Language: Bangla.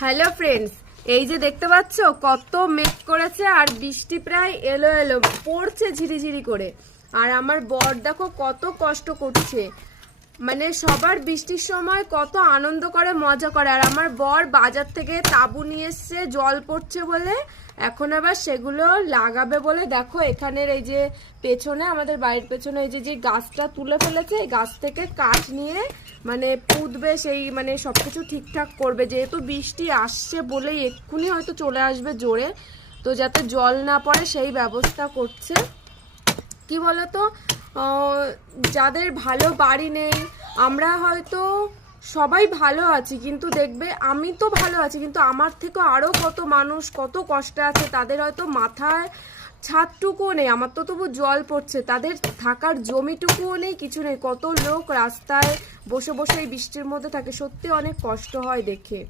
হ্যালো ফ্রেন্ডস, এই যে দেখতে পাচ্ছ কত মেঘ করেছে আর বৃষ্টি প্রায় এলো এলো পড়ছে ঝিরিঝিরি করে। আর আমার বর দেখো কত কষ্ট করছে, মানে সবার বৃষ্টির সময় কত আনন্দ করে মজা করে। আর আমার বর বাজার থেকে তাঁবু নিয়ে এসছে জল পড়ছে বলে, এখন আবার সেগুলো লাগাবে বলে। দেখো এখানের এই যে পেছনে, আমাদের বাড়ির পেছনে এই যে যে গাছটা তুলে ফেলেছে, এই গাছ থেকে কাঠ নিয়ে মানে পুঁতবে, সেই মানে সবকিছু ঠিকঠাক করবে। যেহেতু বৃষ্টি আসছে বলেই এক্ষুনি হয়তো চলে আসবে জোরে, তো যাতে জল না পড়ে সেই ব্যবস্থা করছে। কি বলতো, যাদের ভালো বাড়ি নেই, আমরা হয়তো সবাই ভালো আছি, কিন্তু দেখবে আমি তো ভালো আছি, কিন্তু আমার থেকেও আরও কত মানুষ কত কষ্টে আছে, তাদের হয়তো মাথায় ছাদটুকুও নেই। আমার তো তবু জল পড়ছে, তাদের থাকার জমিটুকুও নেই, কিছু নেই। কত লোক রাস্তায় বসে বসে এই বৃষ্টির মধ্যে থাকে, সত্যি অনেক কষ্ট হয় দেখে।